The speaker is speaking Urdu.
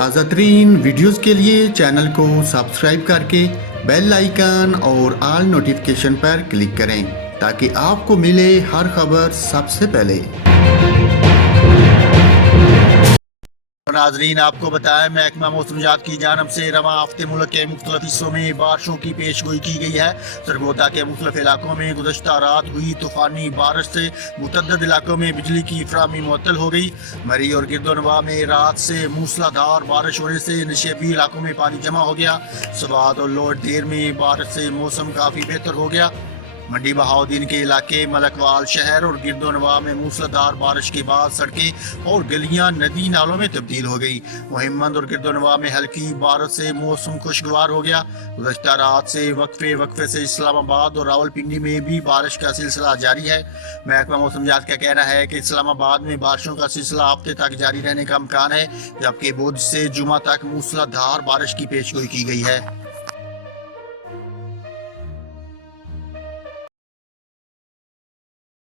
تازہ ترین ویڈیوز کے لیے چینل کو سبسکرائب کر کے بیل آئیکن اور آل نوٹیفیکیشن پر کلک کریں تاکہ آپ کو ملے ہر خبر سب سے پہلے۔ ناظرین، آپ کو بتائیں محکمہ موسمیات کی جانب سے رواں ہفتے ملک کے مختلف حصوں میں بارشوں کی پیش گوئی کی گئی ہے۔ سرگودا کے مختلف علاقوں میں گزشتہ رات ہوئی طوفانی بارش سے متعدد علاقوں میں بجلی کی فراہمی معطل ہو گئی۔ مری اور گرد و نواح میں رات سے موسلادھار بارش ہونے سے نشیبی علاقوں میں پانی جمع ہو گیا۔ سوات اور لوئر دیر میں بارش سے موسم کافی بہتر ہو گیا۔ منڈی بہاؤدین کے علاقے ملکوال شہر اور گرد و نواح میں موسلادھار بارش کے بعد سڑکیں اور گلیاں ندی نالوں میں تبدیل ہو گئی۔ مہمند اور گرد و نواح میں ہلکی بارش سے موسم خوشگوار ہو گیا۔ گزشتہ رات سے وقفے سے اسلام آباد اور راولپنڈی میں بھی بارش کا سلسلہ جاری ہے۔ محکمہ موسمیات کا کہنا ہے کہ اسلام آباد میں بارشوں کا سلسلہ ہفتے تک جاری رہنے کا امکان ہے، جبکہ بدھ سے جمعہ تک موسلادھار بارش کی پیشگوئی کی گئی ہے۔